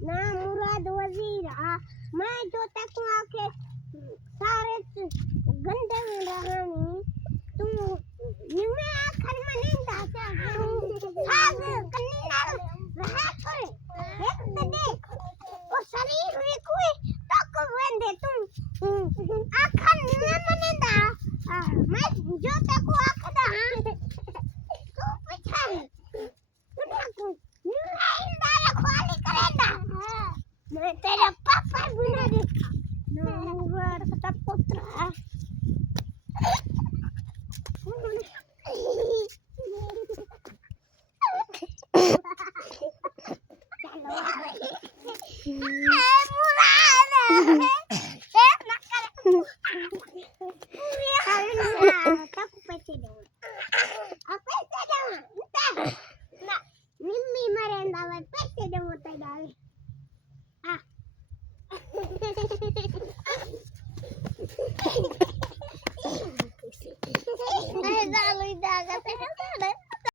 ना मुराद वजीर मैं जो तक आके सारे गंदे में रहानी तुम निमे आखर में नहीं दाता साग कन्नीना रहा करे एक तो देख वो शरीर में कोई तक वेंदे तुम आखर निमे में नहीं दा मैं जो तक आखदा तू पछाड़ी मैं तेरा पापा बुला देखा नंबर का पुत्र